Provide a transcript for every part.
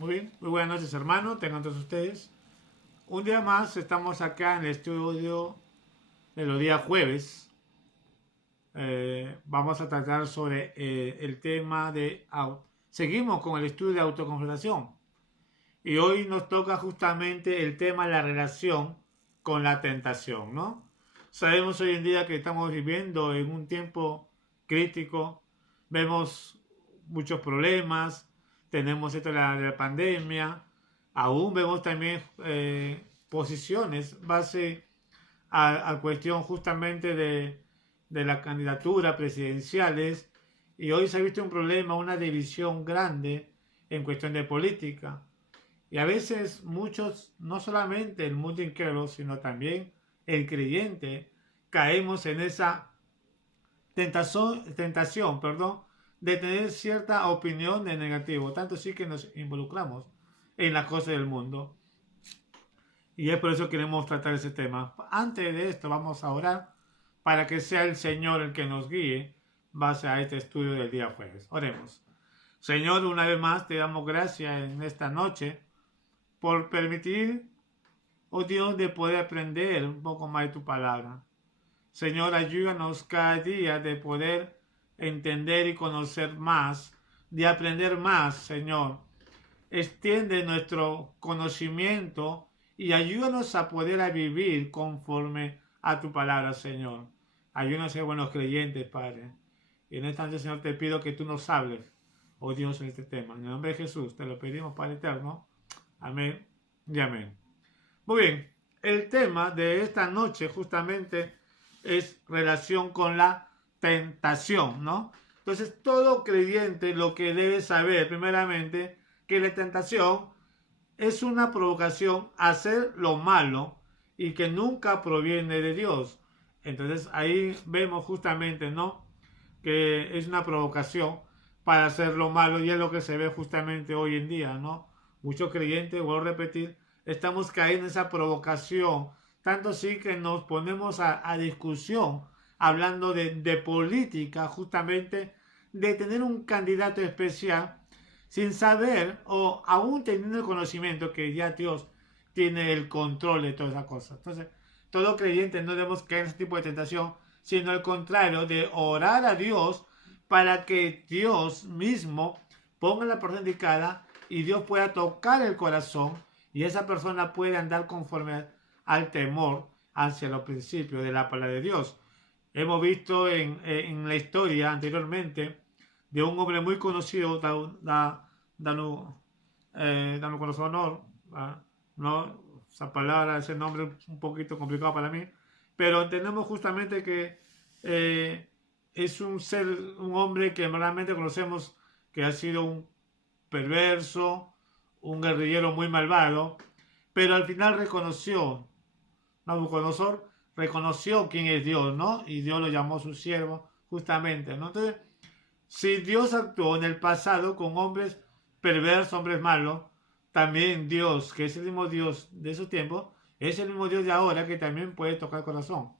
Muy bien, muy buenas noches hermanos, tengan todos ustedes. Un día más estamos acá en el estudio de los días jueves. Vamos a tratar sobre el tema de... Seguimos con el estudio de autoconfrontación. Y hoy nos toca justamente el tema de la relación con la tentación, ¿no? Sabemos hoy en día que estamos viviendo en un tiempo crítico, vemos muchos problemas, tenemos esto de la pandemia, aún vemos también posiciones base a cuestión justamente de la candidatura presidenciales y hoy se ha visto un problema, una división grande en cuestión de política. Y a veces muchos, no solamente el mundo incrédulo, sino también el creyente, caemos en esa tentación, de tener cierta opinión de negativo, tanto sí que nos involucramos en las cosas del mundo. Y es por eso que queremos tratar ese tema. Antes de esto vamos a orar para que sea el Señor el que nos guíe base a este estudio del día jueves. Oremos. Señor, una vez más te damos gracias en esta noche por permitir, oh Dios, de poder aprender un poco más de tu palabra. Señor, ayúdanos cada día de poder entender y conocer más, de aprender más, Señor. Extiende nuestro conocimiento y ayúdanos a poder a vivir conforme a tu palabra, Señor. Ayúdanos a ser buenos creyentes, Padre. Y en esta noche, Señor, te pido que tú nos hables, oh Dios, en este tema. En el nombre de Jesús te lo pedimos, Padre eterno. Amén y amén. Muy bien, el tema de esta noche justamente es relación con la tentación, ¿no? Entonces, todo creyente lo que debe saber, primeramente, que la tentación es una provocación a hacer lo malo y que nunca proviene de Dios. Entonces, ahí vemos justamente, ¿no? Que es una provocación para hacer lo malo y es lo que se ve justamente hoy en día, ¿no? Muchos creyentes, vuelvo a repetir, estamos cayendo en esa provocación, tanto sí que nos ponemos a discusión, hablando de política, justamente de tener un candidato especial, sin saber o aún teniendo el conocimiento que ya Dios tiene el control de todas esas cosas. Entonces, todo creyente no debemos caer en ese tipo de tentación, sino al contrario, de orar a Dios para que Dios mismo ponga la persona indicada y Dios pueda tocar el corazón y esa persona puede andar conforme al temor hacia los principios de la palabra de Dios. Hemos visto en la historia anteriormente de un hombre muy conocido, dando con su honor, no, esa palabra, ese nombre es un poquito complicado para mí, pero entendemos justamente que es un hombre que realmente conocemos que ha sido un perverso, un guerrillero muy malvado, pero al final Nabucodonosor reconoció quién es Dios, ¿no? Y Dios lo llamó su siervo, justamente, ¿no? Entonces, si Dios actuó en el pasado con hombres perversos, hombres malos, también Dios, que es el mismo Dios de su tiempo, es el mismo Dios de ahora que también puede tocar el corazón.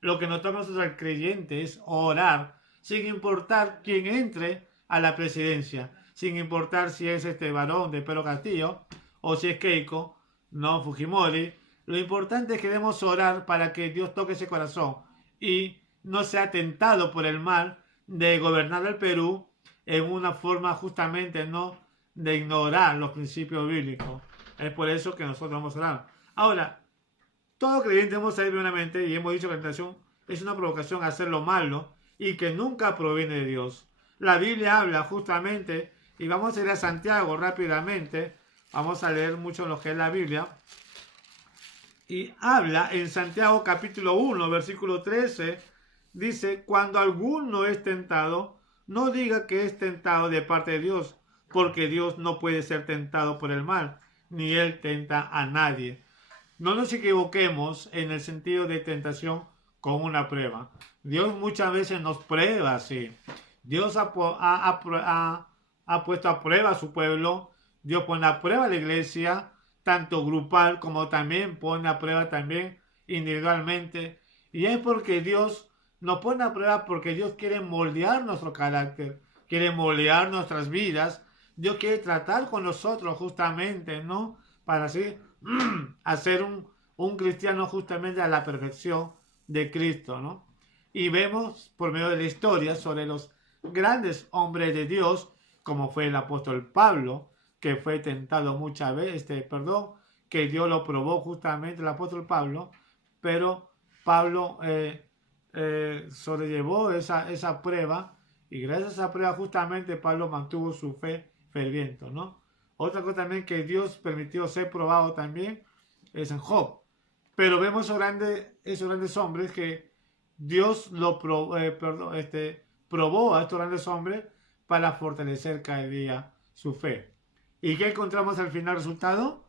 Lo que nos toca a nosotros al creyente es orar, sin importar quién entre a la presidencia, sin importar si es este varón de Pedro Castillo o si es Keiko, no Fujimori. Lo importante es que debemos orar para que Dios toque ese corazón y no sea tentado por el mal de gobernar el Perú en una forma justamente no de ignorar los principios bíblicos. Es por eso que nosotros vamos a orar. Ahora, todo creyente hemos sabido primeramente y hemos dicho que la tentación es una provocación a hacer lo malo y que nunca proviene de Dios. La Biblia habla justamente, y vamos a ir a Santiago rápidamente, vamos a leer mucho lo que es la Biblia, y habla en Santiago capítulo 1, versículo 13, dice, cuando alguno es tentado, no diga que es tentado de parte de Dios, porque Dios no puede ser tentado por el mal, ni Él tenta a nadie. No nos equivoquemos en el sentido de tentación con una prueba. Dios muchas veces nos prueba así. Dios ha puesto a prueba a su pueblo. Dios pone a prueba a la iglesia, tanto grupal como también pone a prueba también individualmente. Y es porque Dios nos pone a prueba porque Dios quiere moldear nuestro carácter, quiere moldear nuestras vidas Dios quiere tratar con nosotros justamente, ¿no? Para así hacer un cristiano justamente a la perfección de Cristo, ¿no? Y vemos por medio de la historia sobre los grandes hombres de Dios, como fue el apóstol Pablo, que fue tentado muchas veces, que Dios lo probó justamente el apóstol Pablo, pero Pablo sobrellevó esa prueba y gracias a esa prueba justamente Pablo mantuvo su fe ferviente, ¿no? Otra cosa también que Dios permitió ser probado también es en Job. Pero vemos esos grandes hombres que Dios probó a estos grandes hombres para fortalecer cada día su fe. ¿Y qué encontramos al final resultado?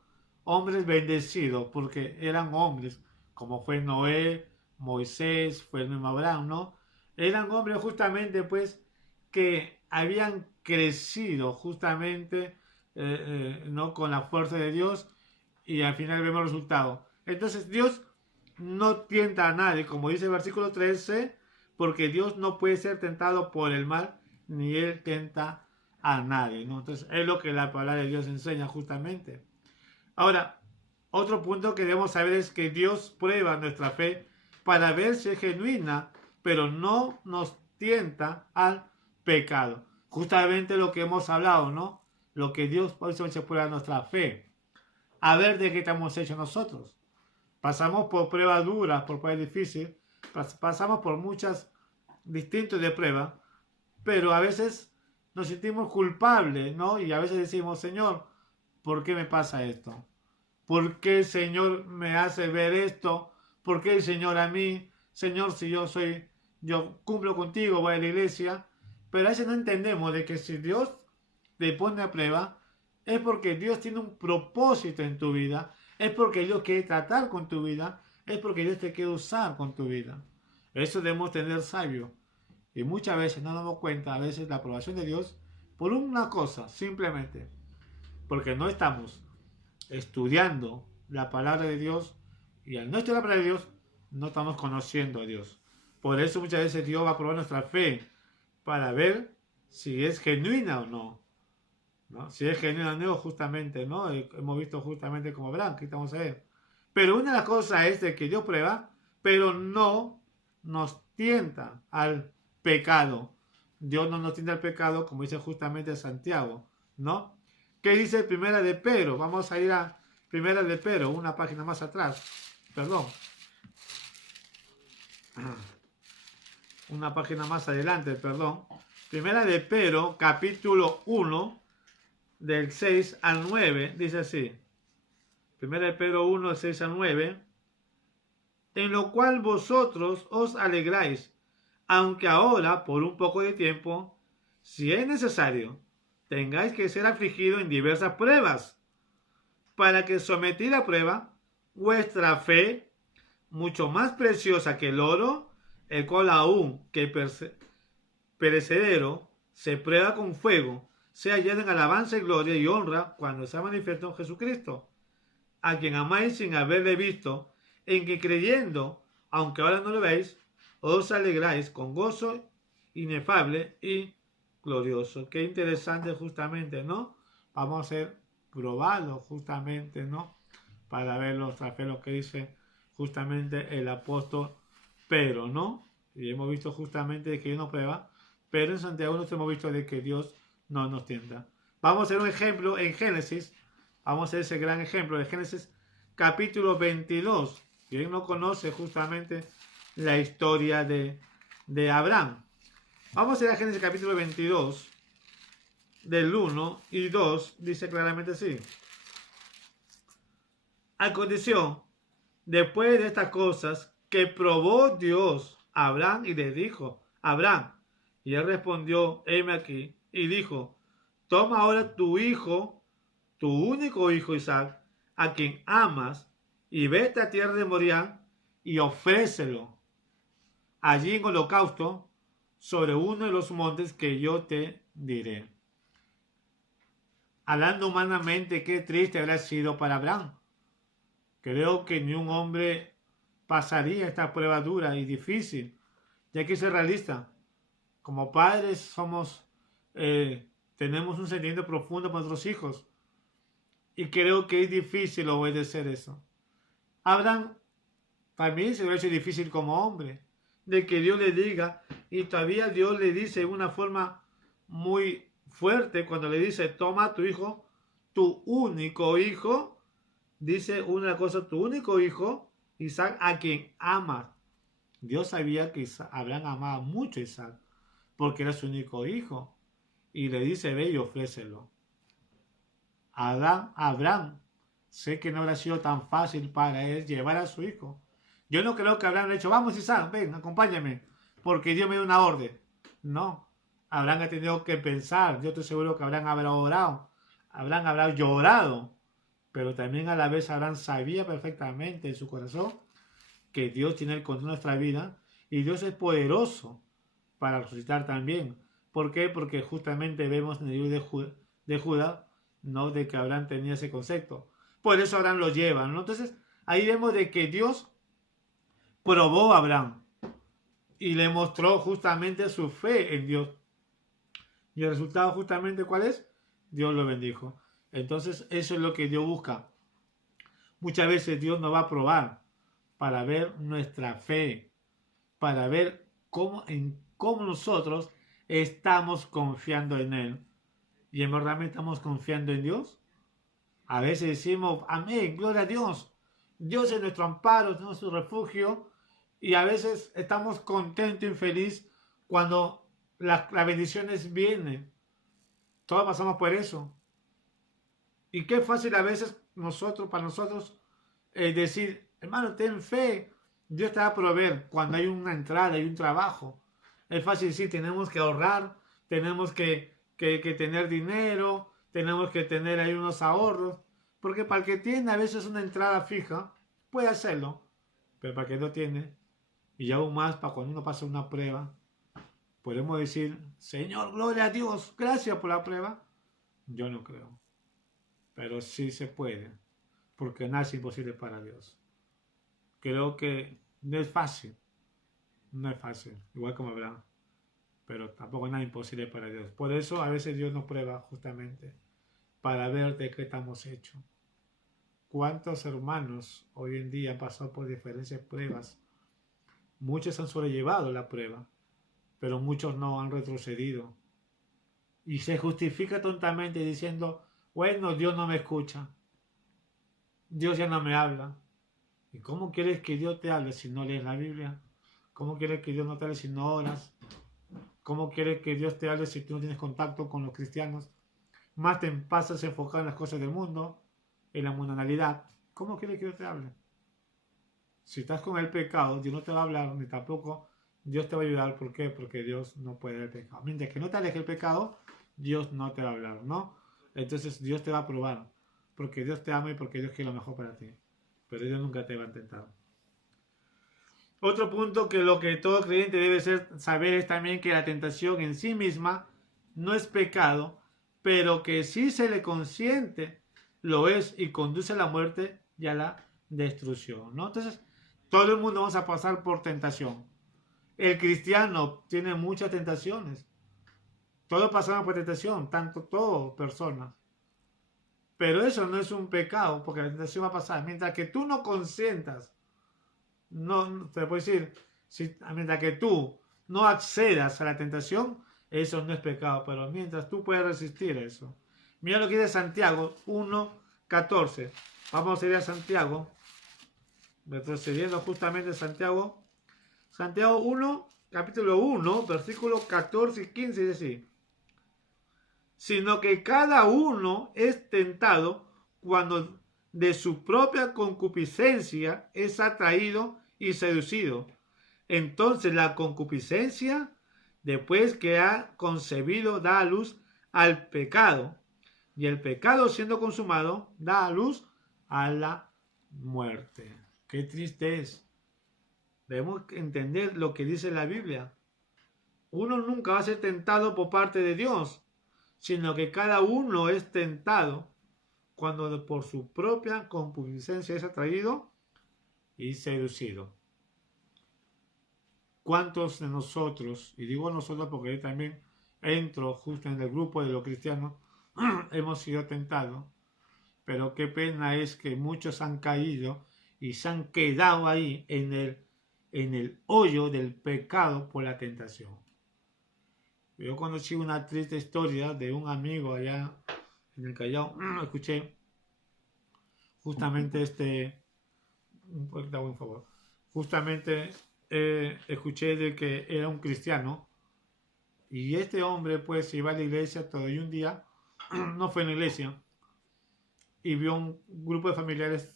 Hombres bendecidos, porque eran hombres, como fue Noé, Moisés, fue el mismo Abraham, ¿no? Eran hombres justamente, pues, que habían crecido justamente, ¿no? Con la fuerza de Dios y al final vemos el resultado. Entonces Dios no tienta a nadie, como dice el versículo 13, porque Dios no puede ser tentado por el mal, ni Él tenta a nadie, ¿no? Entonces es lo que la palabra de Dios enseña justamente. Ahora, otro punto que debemos saber es que Dios prueba nuestra fe para ver si es genuina, pero no nos tienta al pecado. Justamente lo que hemos hablado, ¿no? Lo que Dios por eso se prueba nuestra fe. A ver de qué estamos hechos nosotros. Pasamos por pruebas duras, por pruebas difíciles, pasamos por muchas distintas de pruebas, pero a veces nos sentimos culpables, ¿no? Y a veces decimos, Señor, ¿por qué me pasa esto? ¿Por qué el Señor me hace ver esto? ¿Por qué el Señor a mí? Señor, si yo cumplo contigo, voy a la iglesia, pero a veces no entendemos de que si Dios te pone a prueba, es porque Dios tiene un propósito en tu vida, es porque Dios quiere tratar con tu vida, es porque Dios te quiere usar con tu vida. Eso debemos tener sabio. Y muchas veces no nos damos cuenta, a veces la aprobación de Dios, por una cosa, simplemente, porque no estamos estudiando la palabra de Dios y al no estudiar la palabra de Dios, no estamos conociendo a Dios. Por eso muchas veces Dios va a probar nuestra fe para ver si es genuina o no. ¿No? Si es genuina o no, justamente, ¿no? Hemos visto justamente como Abraham, que estamos a ver. Pero una de las cosas es de que Dios prueba, pero no nos tienta al pecado. Dios no nos tienta al pecado, como dice justamente Santiago, ¿no? ¿Qué dice Primera de Pedro? Vamos a ir a Primera de Pedro, una página más atrás. Perdón. Una página más adelante, perdón. Primera de Pedro, capítulo 1, del 6 al 9, dice así. Primera de Pedro 1, del 6 al 9. En lo cual vosotros os alegráis, aunque ahora, por un poco de tiempo, si es necesario, tengáis que ser afligidos en diversas pruebas, para que sometida a prueba vuestra fe, mucho más preciosa que el oro, el cual aún que perecedero se prueba con fuego, sea hallada en alabanza y gloria y honra cuando sea manifiesto en Jesucristo, a quien amáis sin haberle visto, en que creyendo, aunque ahora no lo veis, os alegráis con gozo inefable y glorioso. Qué interesante justamente, ¿no? Vamos a ser probados justamente, ¿no? Para ver nuestra fe, lo que dice justamente el apóstol Pedro, ¿no? Y hemos visto justamente que Dios nos prueba, pero en Santiago nos hemos visto de que Dios no nos tienta. Vamos a hacer un ejemplo en Génesis. Vamos a hacer ese gran ejemplo de Génesis capítulo 22. Quien no conoce justamente la historia de Abraham. Vamos a ir a Génesis capítulo 22, del 1 y 2, dice claramente así. Aconteció, después de estas cosas, que probó Dios a Abraham y le dijo, Abraham, y él respondió, heme aquí, y dijo, toma ahora tu hijo, tu único hijo Isaac, a quien amas, y vete a tierra de Moriah, y ofrécelo allí en holocausto sobre uno de los montes que yo te diré. Hablando humanamente, qué triste habrá sido para Abraham. Creo que ni un hombre pasaría esta prueba dura y difícil, ya que es realista. Como padres somos tenemos un sentimiento profundo por nuestros hijos. Y creo que es difícil obedecer eso. Abraham también se lo ha hecho difícil como hombre, de que Dios le diga, y todavía Dios le dice de una forma muy fuerte cuando le dice, toma a tu hijo, tu único hijo, dice una cosa, tu único hijo, Isaac, a quien amas. Dios sabía que Abraham amaba mucho a Isaac, porque era su único hijo, y le dice, ve y ofrécelo. Abraham, sé que no habrá sido tan fácil para él llevar a su hijo. Yo no creo que Abraham le haya dicho, vamos Isaac, ven, acompáñame, porque Dios me dio una orden. No, Abraham ha tenido que pensar. Yo estoy seguro que Abraham habrá orado, Abraham habrá llorado, pero también a la vez Abraham sabía perfectamente en su corazón que Dios tiene el control de nuestra vida y Dios es poderoso para resucitar también. ¿Por qué? Porque justamente vemos en el libro de Judá, ¿no? De que Abraham tenía ese concepto. Por eso Abraham lo lleva, ¿no? Entonces, ahí vemos de que Dios probó a Abraham y le mostró justamente su fe en Dios. Y el resultado justamente, ¿cuál es? Dios lo bendijo. Entonces, eso es lo que Dios busca. Muchas veces Dios nos va a probar para ver nuestra fe, para ver cómo nosotros estamos confiando en Él. ¿Y en verdad estamos confiando en Dios? A veces decimos, amén, gloria a Dios. Dios es nuestro amparo, es nuestro refugio. Y a veces estamos contentos y felices cuando las bendiciones vienen. Todos pasamos por eso. Y qué fácil a veces para nosotros, decir, hermano, ten fe. Dios te va a proveer cuando hay una entrada y un trabajo. Es fácil decir, tenemos que ahorrar, tenemos que tener dinero, tenemos que tener ahí unos ahorros. Porque para el que tiene a veces una entrada fija, puede hacerlo. Pero para el que no tiene, y aún más para cuando uno pasa una prueba, podemos decir, Señor, gloria a Dios, gracias por la prueba. Yo no creo. Pero sí se puede, porque nada es imposible para Dios. Creo que no es fácil, igual como Abraham, pero tampoco nada imposible para Dios. Por eso a veces Dios nos prueba justamente para ver de qué estamos hechos. ¿Cuántos hermanos hoy en día han pasado por diferentes pruebas? Muchos han sobrellevado la prueba, pero muchos no han retrocedido. Y se justifica tontamente diciendo, bueno, Dios no me escucha, Dios ya no me habla. ¿Y cómo quieres que Dios te hable si no lees la Biblia? ¿Cómo quieres que Dios no te hable si no oras? ¿Cómo quieres que Dios te hable si tú no tienes contacto con los cristianos? Más te pasas enfocado en las cosas del mundo, en la mundanalidad. ¿Cómo quieres que Dios te hable? Si estás con el pecado, Dios no te va a hablar, ni tampoco Dios te va a ayudar. ¿Por qué? Porque Dios no puede el pecado. Mientras que no te alejes del pecado, Dios no te va a hablar, ¿no? Entonces Dios te va a probar, porque Dios te ama y porque Dios quiere lo mejor para ti. Pero Dios nunca te va a intentar. Otro punto que lo que todo creyente debe saber es también que la tentación en sí misma no es pecado, pero que si se le consiente, lo es y conduce a la muerte y a la destrucción, ¿no? Entonces, todo el mundo vamos a pasar por tentación. El cristiano tiene muchas tentaciones. Todos pasamos por tentación, todas personas. Pero eso no es un pecado, porque la tentación va a pasar. Mientras que tú no consientas, no te puedo decir, mientras que tú no accedas a la tentación, eso no es pecado. Pero mientras tú puedes resistir eso. Mira lo que dice Santiago 1:14. Vamos a ir a Santiago, retrocediendo justamente a Santiago 1, capítulo 1, versículos 14 y 15, dice así. Sino que cada uno es tentado cuando de su propia concupiscencia es atraído y seducido. Entonces la concupiscencia, después que ha concebido, da a luz al pecado. Y el pecado, siendo consumado, da a luz a la muerte. Qué triste es. Debemos entender lo que dice la Biblia. Uno nunca va a ser tentado por parte de Dios, sino que cada uno es tentado cuando por su propia concupiscencia es atraído y seducido. ¿Cuántos de nosotros, y digo nosotros porque yo también entro justo en el grupo de los cristianos, hemos sido tentados, pero qué pena es que muchos han caído y se han quedado ahí en el hoyo del pecado por la tentación. Yo conocí una triste historia de un amigo allá en el Callao, escuché justamente un buen favor, justamente escuché de que era un cristiano y este hombre pues iba a la iglesia todo y un día no fue en la iglesia y vio un grupo de familiares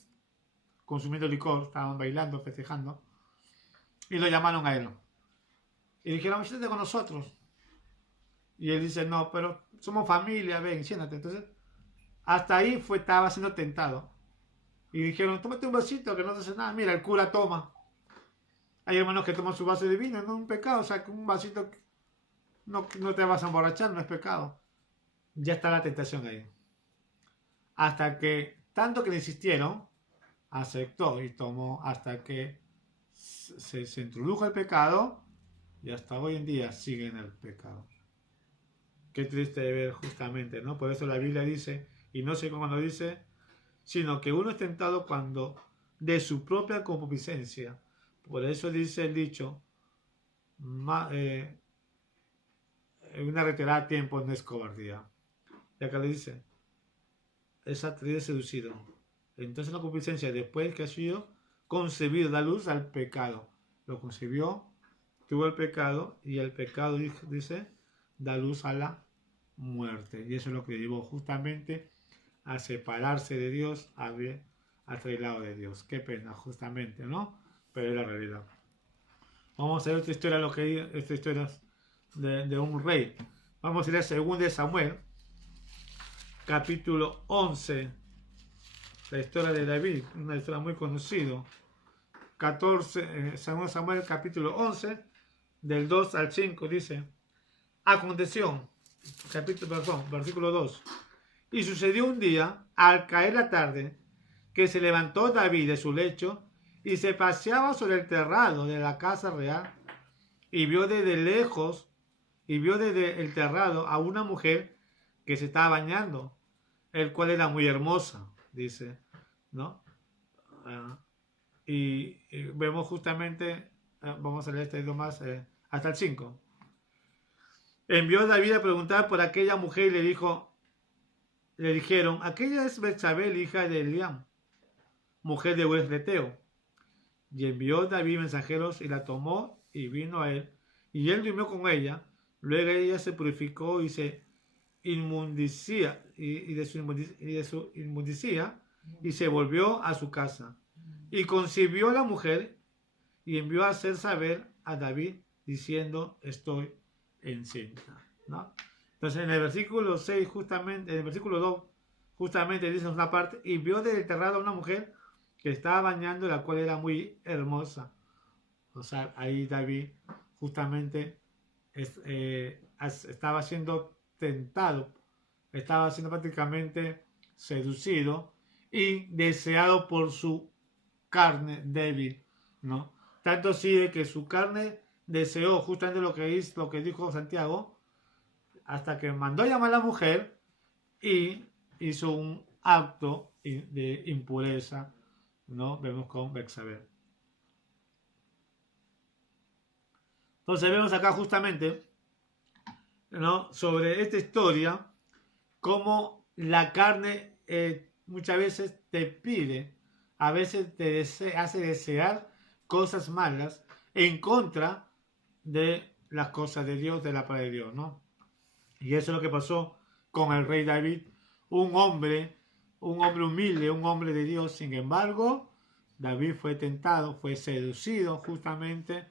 consumiendo licor, estaban bailando, festejando y lo llamaron a él y dijeron, siéntate con nosotros, y él dice, no, pero somos familia, ven, siéntate. Entonces hasta ahí estaba siendo tentado y dijeron, tómate un vasito que no te hace nada, mira, el cura toma. Hay hermanos que toman su vaso de vino, no es un pecado, o sea, que un vasito no te vas a emborrachar, no es pecado. Ya está la tentación ahí. Hasta que, tanto que le insistieron, aceptó y tomó hasta que se introdujo el pecado y hasta hoy en día sigue en el pecado. Qué triste de ver justamente, ¿no? Por eso la Biblia dice, y no sé cómo lo dice, sino que uno es tentado cuando de su propia concupiscencia. Por eso dice el dicho, una retirada a tiempo no es cobardía. Y acá le dice, es atrevido seducido. Entonces la concupiscencia, después que ha sido concebido, da luz al pecado. Lo concibió, tuvo el pecado, y el pecado, dice, da luz a la muerte. Y eso es lo que llevó justamente a separarse de Dios, a ver hasta el lado de Dios. Qué pena, justamente, ¿no? Pero es la realidad. Vamos a ver esta historia, esta historia de un rey. Vamos a ir a 2 de Samuel, capítulo 11. La historia de David, una historia muy conocida. 2 Samuel, capítulo 11, del 2 al 5, dice, aconteció, versículo 2, y sucedió un día, al caer la tarde, que se levantó David de su lecho y se paseaba sobre el terrado de la casa real y vio desde lejos y vio desde el terrado a una mujer que se estaba bañando, el cual era muy hermosa, dice, ¿no? Y vemos justamente, vamos a leer este más hasta el 5. Envió David a preguntar por aquella mujer y le dijeron, aquella es Betsabé, hija de Eliam, mujer de Ureteo. Y envió David mensajeros y la tomó y vino a él, y él durmió con ella. Luego ella se purificó y se inmundicía y de su inmundicia y se volvió a su casa. Y concibió la mujer y envió a hacer saber a David diciendo, estoy encinta, ¿no? Entonces en el versículo 6 justamente, en el versículo 2 justamente dice una parte, y vio desde el terrado a una mujer que estaba bañando, la cual era muy hermosa. O sea, ahí David justamente estaba siendo tentado, estaba siendo prácticamente seducido y deseado por su carne débil, ¿no? Tanto así de que su carne deseó justamente lo que dijo Santiago, hasta que mandó a llamar a la mujer y hizo un acto de impureza, ¿no? Vemos con Betsabé. Entonces vemos acá justamente, ¿no?, sobre esta historia, cómo la carne muchas veces te pide, a veces te hace desear cosas malas en contra de las cosas de Dios, de la palabra de Dios, ¿no? Y eso es lo que pasó con el rey David, un hombre humilde, un hombre de Dios. Sin embargo, David fue tentado, fue seducido justamente,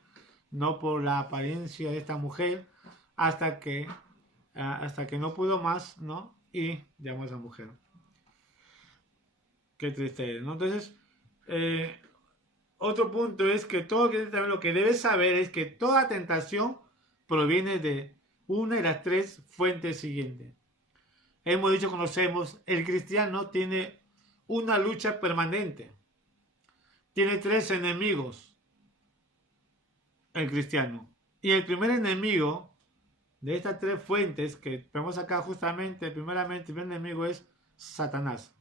no por la apariencia de esta mujer, hasta que no pudo más, ¿no? Y llamó a esa mujer. Qué triste, ¿no? Entonces, otro punto es que también lo que debes saber es que toda tentación proviene de una de las tres fuentes siguientes. Hemos dicho, conocemos, el cristiano tiene una lucha permanente. Tiene tres enemigos, el cristiano. Y el primer enemigo de estas tres fuentes que vemos acá justamente, primeramente, el primer enemigo es Satanás.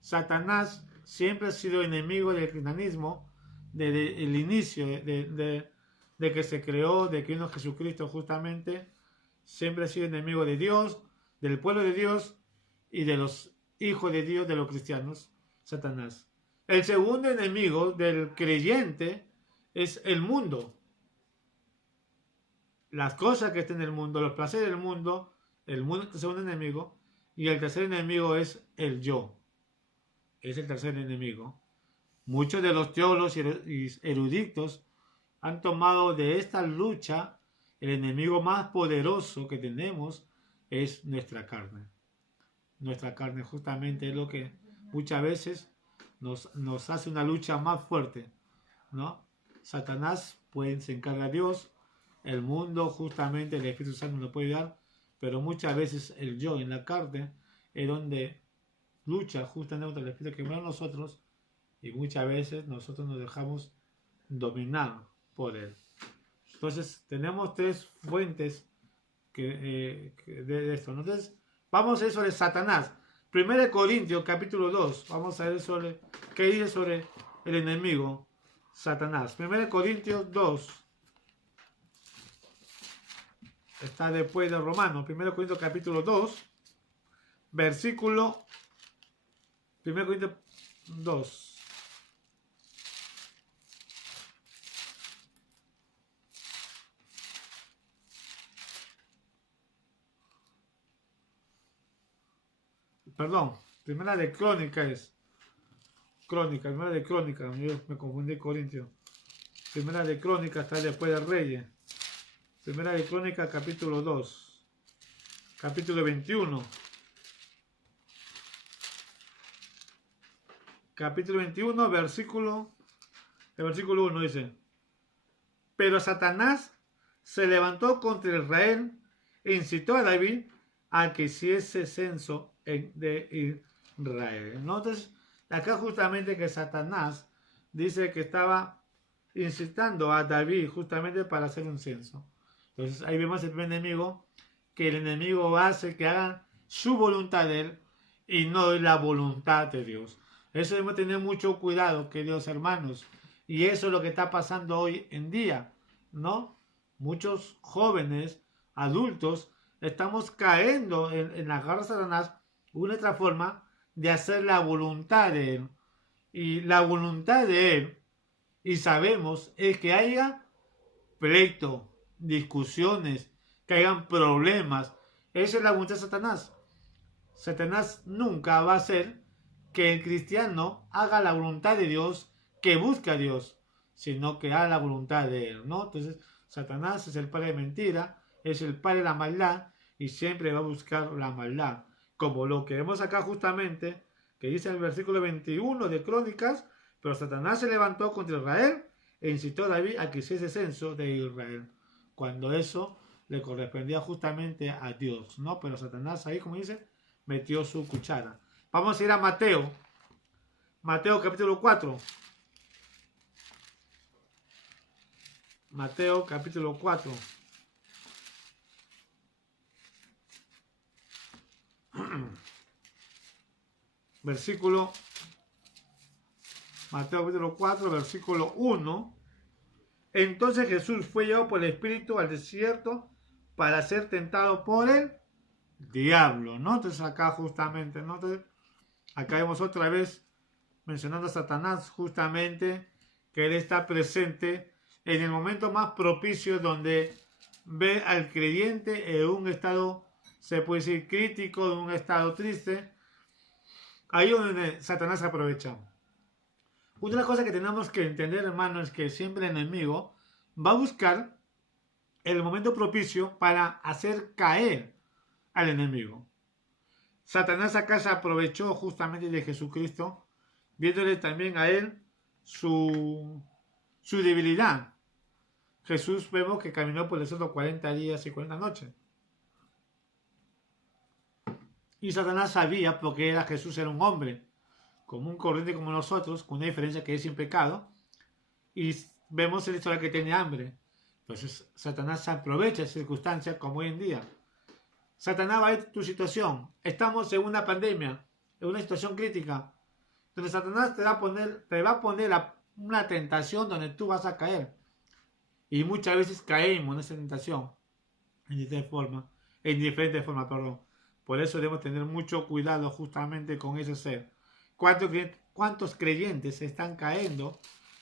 Satanás siempre ha sido enemigo del cristianismo desde el inicio de que se creó, de que vino Jesucristo justamente. Siempre ha sido enemigo de Dios, del pueblo de Dios y de los hijos de Dios, de los cristianos, Satanás. El segundo enemigo del creyente es el mundo. Las cosas que están en el mundo, los placeres del mundo, el mundo es el segundo enemigo. Y el tercer enemigo es el yo. Es el tercer enemigo. Muchos de los teólogos y eruditos han tomado de esta lucha el enemigo más poderoso que tenemos es nuestra carne. Nuestra carne justamente es lo que muchas veces nos hace una lucha más fuerte, ¿no? Satanás pues se encarga a Dios, el mundo justamente el Espíritu Santo nos puede ayudar, pero muchas veces el yo en la carne es donde lucha justamente contra el Espíritu que mora en nosotros y muchas veces nosotros nos dejamos dominar por él. Entonces tenemos tres fuentes de esto. Entonces vamos a ver sobre Satanás. 1 Corintios capítulo 2. Vamos a ver sobre qué dice sobre el enemigo Satanás. 1 Corintios 2. Está después de Romanos. 1 Corintios capítulo 2. Versículo 1 Corintios 2. Perdón, primera de Crónica es. Crónica, primera de Crónica, yo me confundí Corintio. Primera de Crónica está después de Reyes. Primera de Crónica, capítulo 2. Capítulo 21. Capítulo 21, versículo 1 dice: Pero Satanás se levantó contra Israel e incitó a David a que hiciese censo de Israel. ¿No? Entonces, acá justamente que Satanás dice que estaba incitando a David justamente para hacer un censo. Entonces, ahí vemos el primer enemigo, que el enemigo hace que hagan su voluntad de él y no la voluntad de Dios. Eso debemos tener mucho cuidado, queridos hermanos. Y eso es lo que está pasando hoy en día, ¿no? Muchos jóvenes, adultos, estamos cayendo en la garra de Satanás una otra forma de hacer la voluntad de él. Y la voluntad de él, y sabemos, es que haya pleito, discusiones, que hayan problemas. Esa es la voluntad de Satanás. Satanás nunca va a hacer que el cristiano haga la voluntad de Dios, que busque a Dios, sino que haga la voluntad de él, ¿no? Entonces, Satanás es el padre de mentira, es el padre de la maldad y siempre va a buscar la maldad. Como lo que vemos acá justamente, que dice en el versículo 21 de Crónicas: Pero Satanás se levantó contra Israel e incitó a David a que hiciese censo de Israel, cuando eso le correspondía justamente a Dios, ¿no? Pero Satanás ahí, como dice, metió su cuchara. Vamos a ir a Mateo. Mateo capítulo 4. Mateo capítulo 4. Versículo. Mateo capítulo 4, versículo 1. Entonces Jesús fue llevado por el Espíritu al desierto para ser tentado por el diablo, ¿no? Entonces acá justamente, ¿no? Entonces, acá vemos otra vez mencionando a Satanás justamente, que él está presente en el momento más propicio donde ve al creyente en un estado, se puede decir, crítico, en un estado triste. Ahí es donde Satanás aprovecha. Una de las cosas que tenemos que entender, hermano, es que siempre el enemigo va a buscar el momento propicio para hacer caer al enemigo. Satanás acá se aprovechó justamente de Jesucristo, viéndole también a él su debilidad. Jesús vemos que caminó por el desierto 40 días y 40 noches. Y Satanás sabía, porque Jesús era un hombre común, corriente como nosotros, con una diferencia que es sin pecado. Y vemos en la historia que tiene hambre. Entonces, Satanás se aprovecha de circunstancias como hoy en día. Satanás va a ver tu situación. Estamos en una pandemia, en una situación crítica, donde Satanás te va a poner una tentación donde tú vas a caer. Y muchas veces caemos en esa tentación, en diferentes formas, perdón. Por eso debemos tener mucho cuidado justamente con ese ser. ¿Cuántos creyentes están cayendo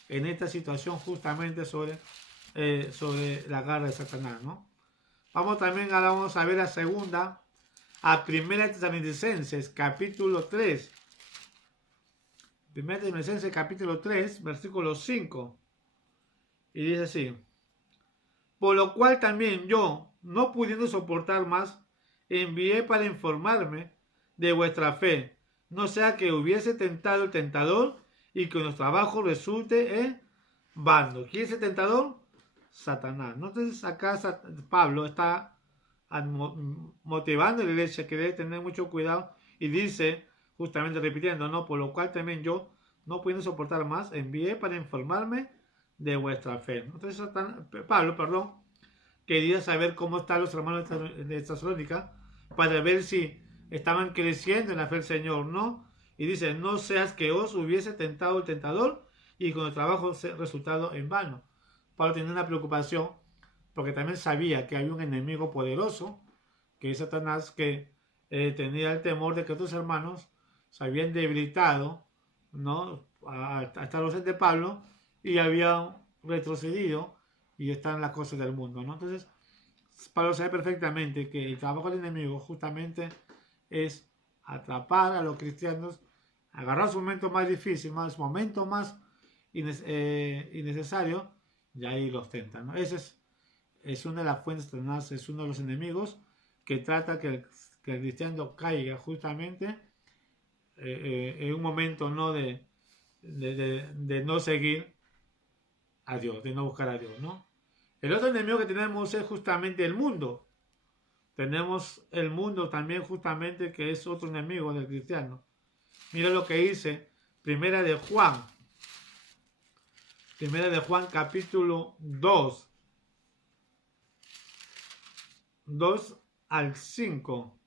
en esta situación justamente sobre la garra de Satanás, ¿no? Ahora vamos a ver la segunda, a Primera Tesalonicenses, capítulo 3. Primera Tesalonicenses, capítulo 3, versículo 5. Y dice así: por lo cual también yo, no pudiendo soportar más, envié para informarme de vuestra fe, no sea que hubiese tentado el tentador y que nuestro trabajo resulte en vano. ¿Quién es el tentador? Satanás. Entonces acá Pablo está motivando a la iglesia que debe tener mucho cuidado y dice, justamente repitiendo, ¿no? Por lo cual también yo, no pudiendo soportar más, envié para informarme de vuestra fe. Entonces Pablo, quería saber cómo están los hermanos de Tesalónica para ver si estaban creciendo en la fe del Señor, ¿no? Y dice, no seas que os hubiese tentado el tentador y con el trabajo resultado en vano. Pablo tenía una preocupación porque también sabía que había un enemigo poderoso, que es Satanás, que tenía el temor de que otros hermanos se habían debilitado, ¿no? Hasta los de Pablo y habían retrocedido y están las cosas del mundo, ¿no? Entonces, Pablo sabe perfectamente que el trabajo del enemigo justamente es atrapar a los cristianos, agarrar su momento más difícil, su momento más innecesario, y ahí los tentan, ¿no? Ese es una de las fuentes de Satanás, es uno de los enemigos que trata que el cristiano caiga justamente en un momento, ¿no? de no seguir a Dios, de no buscar a Dios, ¿no? El otro enemigo que tenemos es justamente el mundo. Tenemos el mundo también justamente, que es otro enemigo del cristiano. Mira lo que dice Primera de Juan capítulo 2 al 5.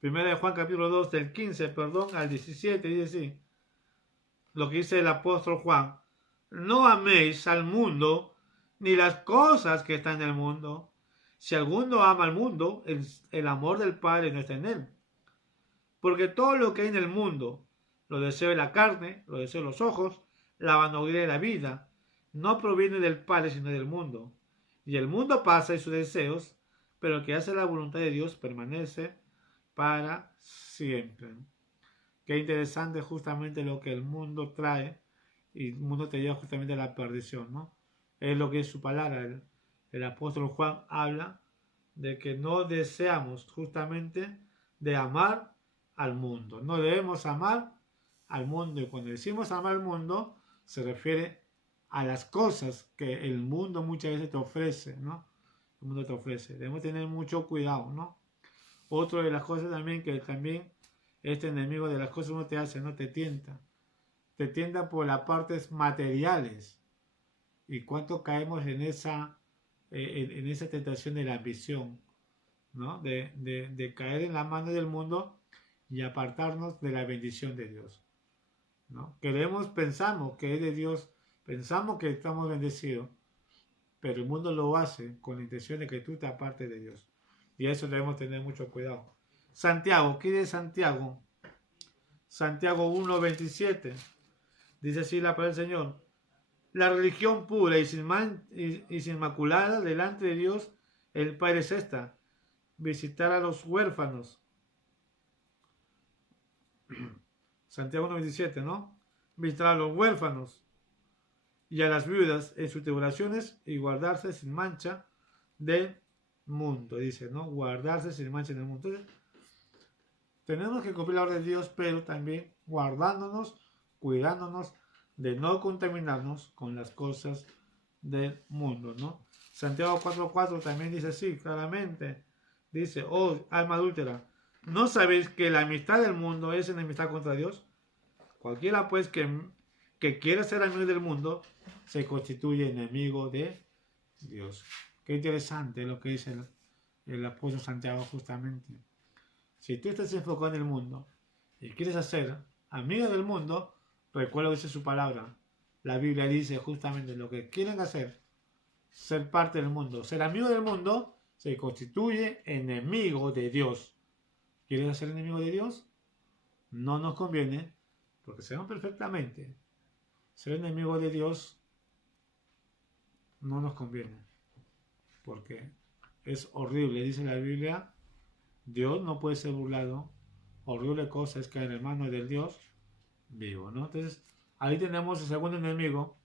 Primera de Juan capítulo 2 del 15, al 17, dice así, lo que dice el apóstol Juan: no améis al mundo ni las cosas que están en el mundo. Si alguno ama al mundo, el amor del Padre no está en él. Porque todo lo que hay en el mundo, lo deseo de la carne, lo deseo de los ojos, la vanagloria de la vida, no proviene del Padre sino del mundo. Y el mundo pasa y sus deseos, pero el que hace la voluntad de Dios permanece para siempre. Qué interesante justamente lo que el mundo trae, y el mundo te lleva justamente a la perdición, ¿no? Es lo que es su palabra. El apóstol Juan habla de que no deseamos justamente de amar al mundo. No debemos amar al mundo, y cuando decimos amar al mundo se refiere a las cosas que el mundo muchas veces te ofrece, ¿no? El mundo te ofrece. Debemos tener mucho cuidado, ¿no? Otra de las cosas también que también este enemigo de las cosas no te hace, no te tienta. Te tienta por las partes materiales. ¿Y cuánto caemos en esa tentación de la ambición, ¿no? De caer en la mano del mundo y apartarnos de la bendición de Dios, ¿no? Pensamos que es de Dios, pensamos que estamos bendecidos, pero el mundo lo hace con la intención de que tú te apartes de Dios. Y a eso debemos tener mucho cuidado. Santiago, ¿qué dice Santiago? Santiago 1:27. Dice así la palabra del Señor: la religión pura y sin maculada delante de Dios el Padre es esta: visitar a los huérfanos. Santiago 1:27, ¿no? Visitar a los huérfanos y a las viudas en sus tribulaciones y guardarse sin mancha del mundo, dice, ¿no? Guardarse sin mancha del mundo. Entonces, tenemos que cumplir la orden de Dios, pero también guardándonos, cuidándonos de no contaminarnos con las cosas del mundo, ¿no? Santiago 4:4 también dice así, claramente. Dice: oh, alma adúltera, ¿no sabéis que la amistad del mundo es enemistad contra Dios? Cualquiera pues que quiera ser amigo del mundo se constituye enemigo de Dios. Qué interesante lo que dice el apóstol Santiago justamente. Si tú estás enfocado en el mundo y quieres hacer amigo del mundo, recuerda que dice su palabra. La Biblia dice justamente lo que quieren hacer, ser parte del mundo, ser amigo del mundo, se constituye enemigo de Dios. ¿Quieres ser enemigo de Dios? No nos conviene, porque sabemos perfectamente, ser enemigo de Dios no nos conviene, porque es horrible, dice la Biblia, Dios no puede ser burlado, horrible cosa es caer en manos del Dios vivo, ¿no? Entonces, ahí tenemos el segundo enemigo,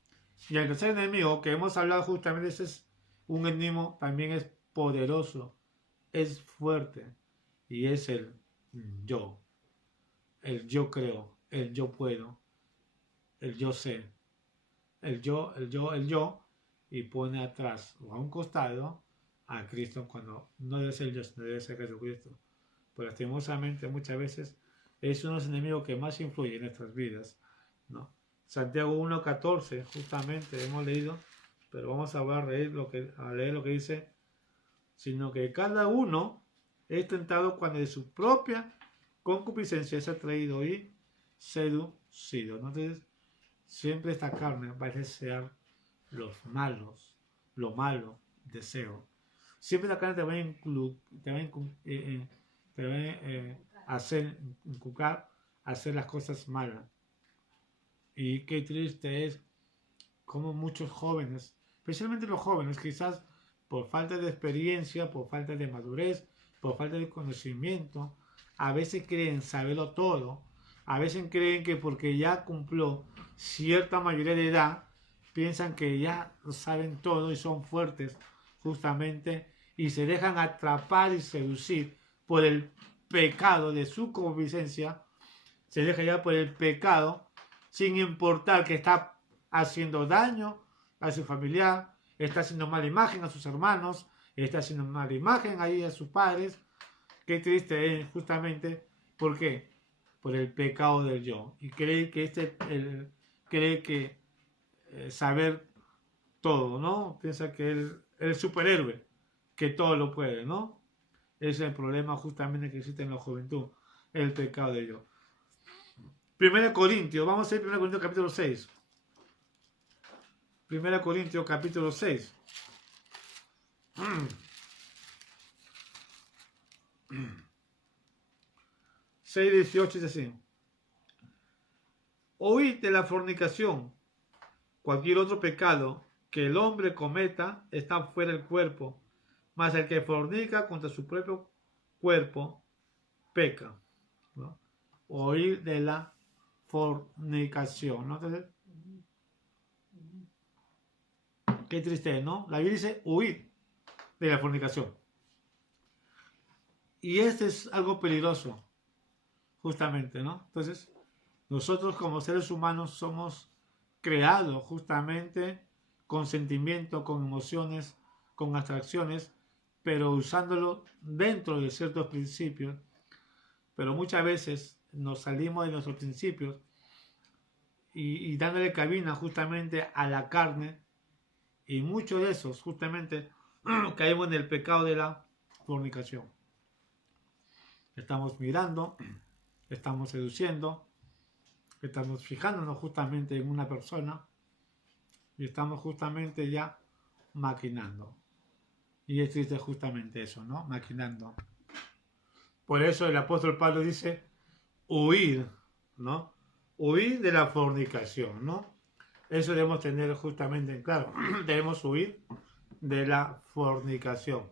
y el tercer enemigo que hemos hablado justamente, ese es un enemigo, también es poderoso, es fuerte, y es el yo creo, el yo puedo, el yo sé, el yo, y pone atrás o a un costado a Cristo cuando no debe ser yo, sino debe ser Jesucristo. Pero lastimosamente muchas veces es uno de los enemigos que más influye en nuestras vidas, ¿no? Santiago 1.14, justamente hemos leído, pero vamos a leer lo que dice, sino que cada uno es tentado cuando de su propia concupiscencia es atraído y seducido, ¿no? Entonces, siempre esta carne va a desear lo malo, deseo. Siempre la carne te va a hacer inculcar, hacer las cosas malas. Y qué triste es como muchos jóvenes, especialmente los jóvenes, quizás por falta de experiencia, por falta de madurez, por falta de conocimiento, a veces creen saberlo todo, a veces creen que porque ya cumplió cierta mayoría de edad, piensan que ya lo saben todo y son fuertes justamente y se dejan atrapar y seducir por el pecado de su convivencia, se deja ya por el pecado sin importar que está haciendo daño a su familiar, está haciendo mala imagen a sus hermanos, está haciendo mala imagen ahí a sus padres. Qué triste es justamente, ¿por qué? Por el pecado del yo. Y cree que cree que saber todo, ¿no? Piensa que él es el superhéroe, que todo lo puede, ¿no? Ese es el problema justamente que existe en la juventud, el pecado del yo. 1 Corintios, vamos a ir 1 Corintios capítulo 6. 1 Corintios capítulo 6. 6:18 dice así: Oíd de la fornicación. Cualquier otro pecado que el hombre cometa está fuera del cuerpo, mas el que fornica contra su propio cuerpo peca, ¿no? Oír de la fornicación, ¿no? Entonces, qué triste, ¿no? La Biblia dice huir de la fornicación. Y este es algo peligroso, justamente, ¿no? Entonces, nosotros como seres humanos somos creados justamente con sentimientos, con emociones, con atracciones, pero usándolo dentro de ciertos principios. Pero muchas veces nos salimos de nuestros principios y dándole cabina justamente a la carne, y muchos de esos justamente caemos en el pecado de la fornicación. Estamos mirando, estamos seduciendo, estamos fijándonos justamente en una persona y estamos justamente ya maquinando. Y es triste justamente eso, ¿no? Maquinando. Por eso el apóstol Pablo dice huir, ¿no? Huir de la fornicación, ¿no? Eso debemos tener justamente en claro. Debemos huir de la fornicación.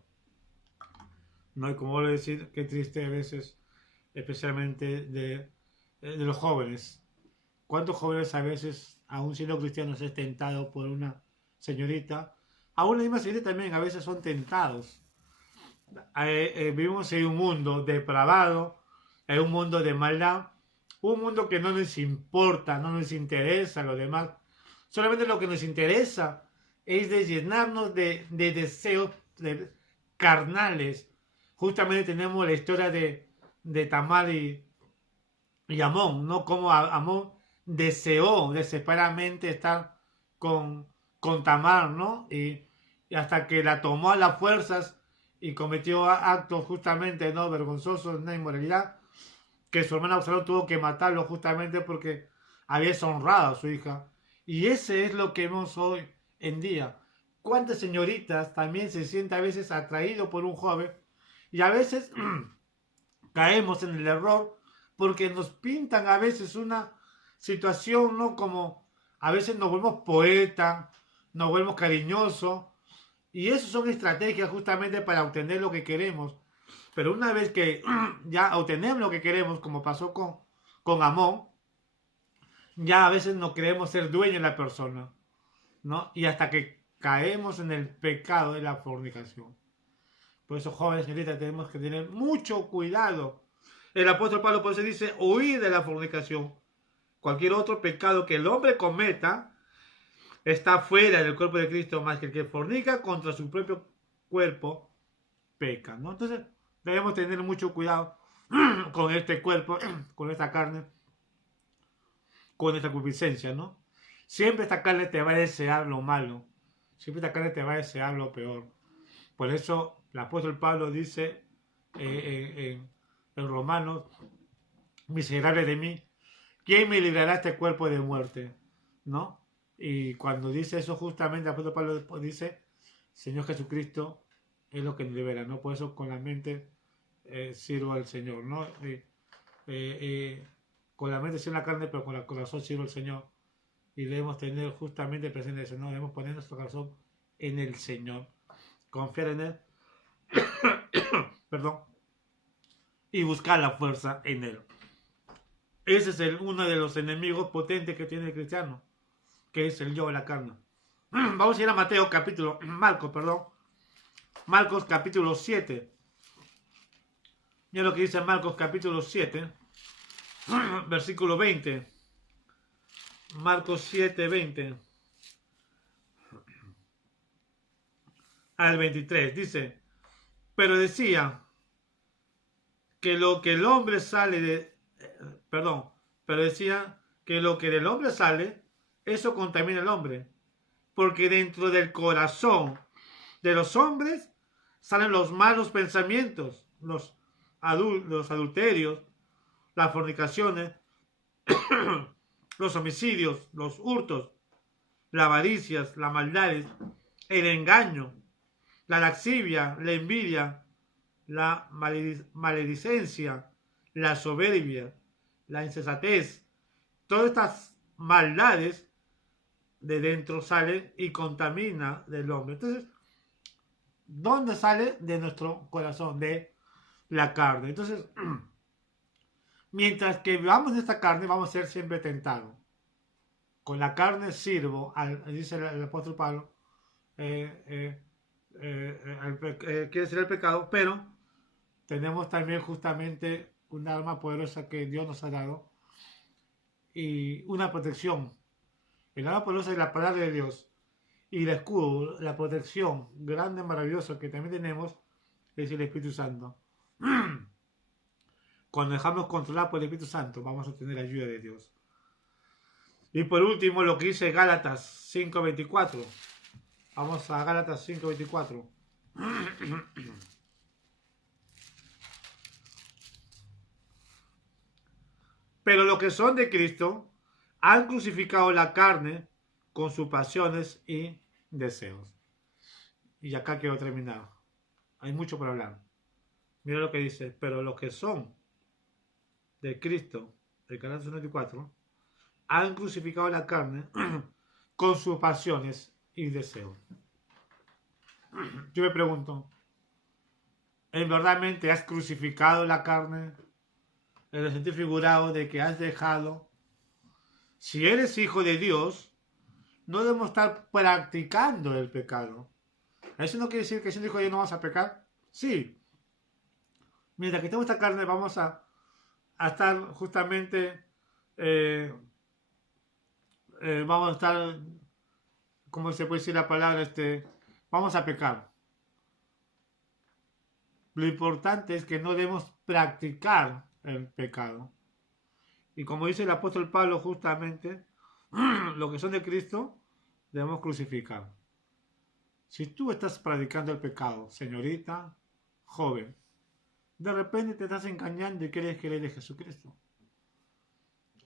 No hay como decir, qué triste a veces, especialmente de los jóvenes. ¿Cuántos jóvenes a veces, aún siendo cristianos, es tentado por una señorita? Aún la misma señorita también a veces son tentados. Vivimos en un mundo depravado, en un mundo de maldad, un mundo que no nos importa, no nos interesa lo demás. Solamente lo que nos interesa es de llenarnos de deseos carnales. Justamente tenemos la historia de Tamar y Amón, ¿no? Como Amón deseó desesperadamente estar con Tamar, ¿no? Y y hasta que la tomó a las fuerzas y cometió actos justamente no vergonzosos, de inmoralidad, que su hermano Absalón tuvo que matarlo justamente porque había deshonrado a su hija. Y ese es lo que vemos hoy en día. ¿Cuántas señoritas también se sienten a veces atraídos por un joven? Y a veces caemos en el error porque nos pintan a veces una situación, ¿no? Como a veces nos volvemos poeta, nos volvemos cariñosos, y eso son estrategias justamente para obtener lo que queremos. Pero una vez que ya obtenemos lo que queremos, como pasó con Amón, ya a veces no queremos ser dueños de la persona, ¿no? Y hasta que caemos en el pecado de la fornicación. Por eso, jóvenes, señoritas, tenemos que tener mucho cuidado. El apóstol Pablo por eso dice, huir de la fornicación. Cualquier otro pecado que el hombre cometa está fuera del cuerpo de Cristo, más que el que fornica contra su propio cuerpo peca, ¿no? Entonces, debemos tener mucho cuidado con este cuerpo, con esta carne, con esta concupiscencia, ¿no? Siempre esta carne te va a desear lo malo. Siempre esta carne te va a desear lo peor. Por eso el apóstol Pablo dice en Romanos, miserable de mí, ¿quién me librará este cuerpo de muerte? ¿No? Y cuando dice eso justamente el apóstol Pablo dice, Señor Jesucristo es lo que nos libera, ¿no? Por eso con la mente sirvo al Señor, ¿no? Con la mente sirvo la carne, pero con el corazón sirvo al Señor. Y debemos tener justamente presente eso, ¿no? Debemos poner nuestro corazón en el Señor, confiar en Él, perdón, y buscar la fuerza en Él. Ese es uno de los enemigos potentes que tiene el cristiano, que es el yo de la carne. Vamos a ir a Marcos capítulo 7. Mira lo que dice Marcos capítulo 7, versículo 20. Marcos 7, 20 al 23. Dice, pero decía que lo que el hombre sale de... Perdón, pero decía que lo que del hombre sale, eso contamina al hombre. Porque dentro del corazón de los hombres salen los malos pensamientos, los adulterios, las fornicaciones, los homicidios, los hurtos, las avaricias, las maldades, el engaño, la lascivia, la envidia, la maledicencia, la soberbia, la insensatez. Todas estas maldades de dentro salen y contamina del hombre. Entonces, ¿dónde sale? De nuestro corazón, de la carne. Entonces, mientras que vivamos en esta carne, vamos a ser siempre tentados. Con la carne sirvo, dice el apóstol Pablo, quiere ser el pecado, pero tenemos también justamente un arma poderosa que Dios nos ha dado y una protección. El arma poderosa es la palabra de Dios y el escudo, la protección grande, maravillosa que también tenemos es el Espíritu Santo. Cuando dejamos controlar por el Espíritu Santo, vamos a tener ayuda de Dios. Y por último, lo que dice Gálatas 5:24. Vamos a Gálatas 5:24. Pero los que son de Cristo han crucificado la carne con sus pasiones y deseos. Y acá quiero terminar. Hay mucho por hablar. Mira lo que dice. Pero los que son de Cristo, el Gálatas 1:24, han crucificado la carne con sus pasiones y deseos. Yo me pregunto, ¿en verdadmente has crucificado la carne? En el sentido figurado de que has dejado. Si eres hijo de Dios, no debemos estar practicando el pecado. ¿Eso no quiere decir que siendo hijo de Dios no vamos a pecar? Sí. Mientras que tenemos esta carne, vamos a estar justamente, vamos a estar, ¿cómo se puede decir la palabra? Vamos a pecar. Lo importante es que no debemos practicar el pecado. Y como dice el apóstol Pablo justamente, los que son de Cristo debemos crucificar. Si tú estás practicando el pecado, señorita, joven, de repente te estás engañando y crees que eres de Jesucristo.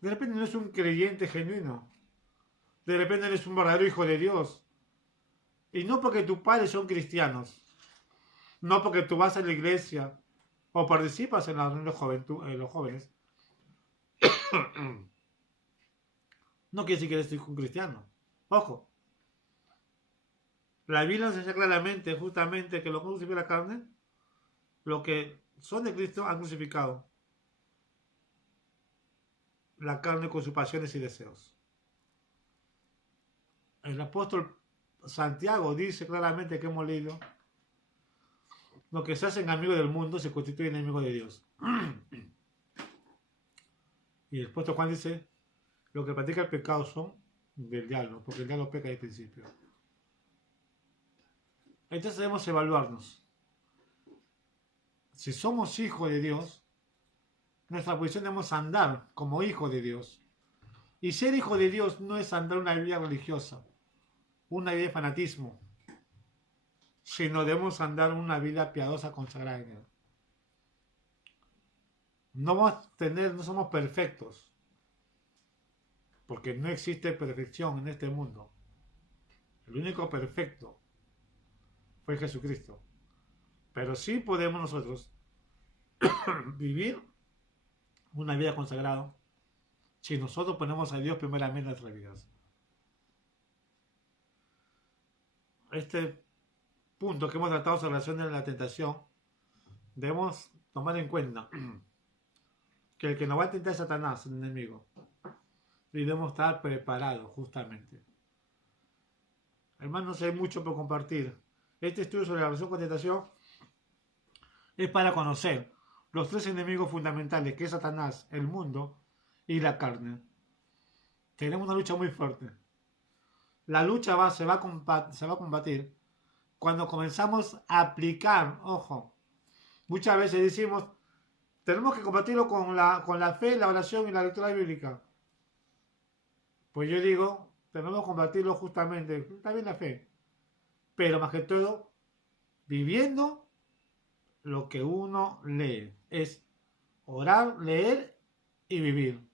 De repente no eres un creyente genuino. De repente eres un verdadero hijo de Dios. Y no porque tus padres son cristianos. No porque tú vas a la iglesia o participas en la reunión de los jóvenes. No quiere decir que eres un cristiano. Ojo. La Biblia nos enseña claramente, justamente, que los que crucifican la carne, los que son de Cristo han crucificado la carne con sus pasiones y deseos. El apóstol Santiago dice claramente que hemos leído: los que se hacen amigos del mundo se constituyen enemigos de Dios. Y el apóstol Juan dice: los que practican el pecado son del diablo, porque el diablo peca desde el principio. Entonces debemos evaluarnos. Si somos hijos de Dios, nuestra posición debemos andar como hijos de Dios. Y ser hijo de Dios no es andar una vida religiosa, una vida de fanatismo, sino debemos andar una vida piadosa, consagrada en Él. No somos perfectos, porque no existe perfección en este mundo. El único perfecto fue Jesucristo. Pero sí podemos nosotros vivir una vida consagrada si nosotros ponemos a Dios primeramente en nuestras vidas. Este punto que hemos tratado en relación a la tentación, debemos tomar en cuenta que el que nos va a tentar es Satanás, el enemigo. Y debemos estar preparados justamente. Hermanos, hay mucho por compartir. Este estudio sobre la relación con tentación es para conocer los tres enemigos fundamentales, que es Satanás, el mundo y la carne. Tenemos una lucha muy fuerte. La lucha se va a combatir cuando comenzamos a aplicar, ojo, muchas veces decimos, tenemos que combatirlo con la fe, la oración y la lectura bíblica. Pues yo digo, tenemos que combatirlo justamente, también la fe, pero más que todo, viviendo lo que uno lee. Es orar, leer y vivir.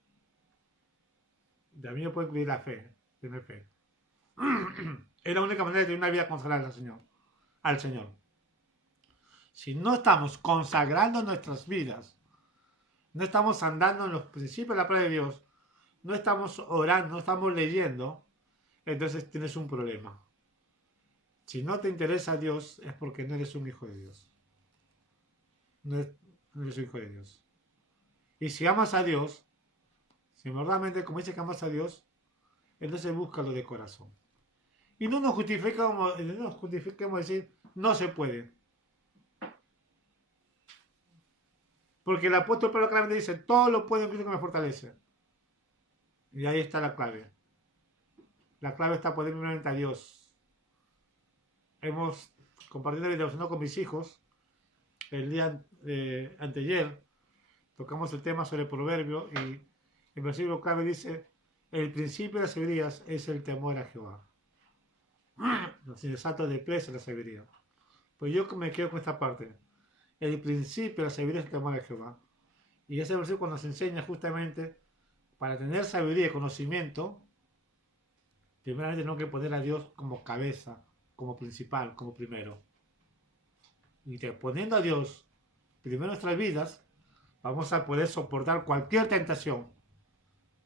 De mí no puede incluir la fe, tener fe. Es la única manera de tener una vida consagrada al Señor. Si no estamos consagrando nuestras vidas, no estamos andando en los principios de la palabra de Dios, no estamos orando, no estamos leyendo, entonces tienes un problema. Si no te interesa Dios, es porque no eres un hijo de Dios. No eres un hijo de Dios. Y si amas a Dios, si verdaderamente, como dice que amas a Dios, entonces búscalo de corazón. Y no nos justifiquemos decir, no se puede. Porque el apóstol Pablo claramente dice, todo lo puedo en Cristo que me fortalece. Y ahí está la clave. La clave está poner primeramente a Dios. Hemos compartido el devocional con mis hijos el día anteayer. Tocamos el tema sobre el proverbio y el versículo clave dice, el principio de la sabiduría es el temor a Jehová. Los insensatos desprecian la sabiduría. Pues yo me quedo con esta parte. El principio de la sabiduría es el temor a Jehová. Y ese versículo nos enseña justamente, para tener sabiduría y conocimiento, primeramente tenemos que poner a Dios como cabeza, como principal, como primero. Y poniendo a Dios primero en nuestras vidas, vamos a poder soportar cualquier tentación,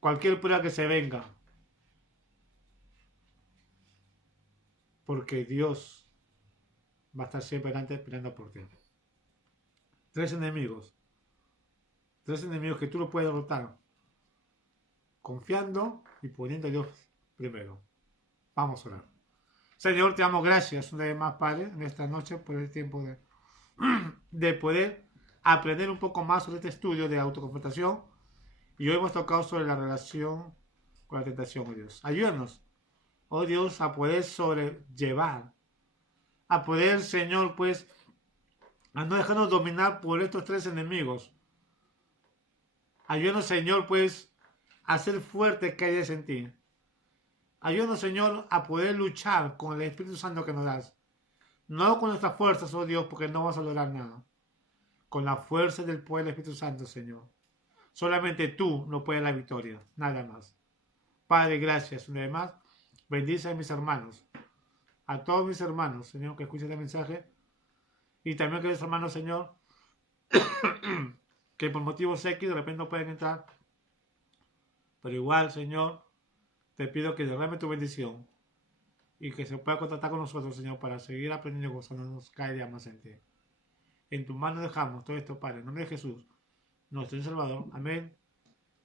cualquier prueba que se venga. Porque Dios va a estar siempre delante esperando por ti. Tres enemigos que tú lo puedes derrotar, confiando y poniendo a Dios primero. Vamos a orar. Señor, te damos gracias una vez más, Padre, en esta noche por el tiempo de poder aprender un poco más sobre este estudio de autoconfrontación. Y hoy hemos tocado sobre la relación con la tentación, oh Dios. Ayúdanos, oh Dios, a poder sobrellevar, a poder, Señor, pues, a no dejarnos dominar por estos tres enemigos. Ayúdanos, Señor, pues, a ser fuertes que hayas en ti. Ayúdanos, Señor, a poder luchar con el Espíritu Santo que nos das. No con nuestras fuerzas, oh Dios, porque no vas a lograr nada. Con la fuerza del poder del Espíritu Santo, Señor. Solamente tú no puedes la victoria, nada más. Padre, gracias. Una vez más, bendice a mis hermanos, a todos mis hermanos, Señor, que escuchen este mensaje, y también a aquellos hermanos, Señor, que por motivos X de repente no pueden entrar, pero igual, Señor, te pido que derrame tu bendición y que se pueda contactar con nosotros, Señor, para seguir aprendiendo y gozándonos cada día más en ti. En tus manos dejamos todo esto, Padre, en nombre de Jesús, nuestro Salvador. Amén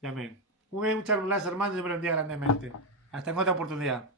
y amén. Muchas gracias, hermanos, y me bendiga grandemente. Hasta en otra oportunidad.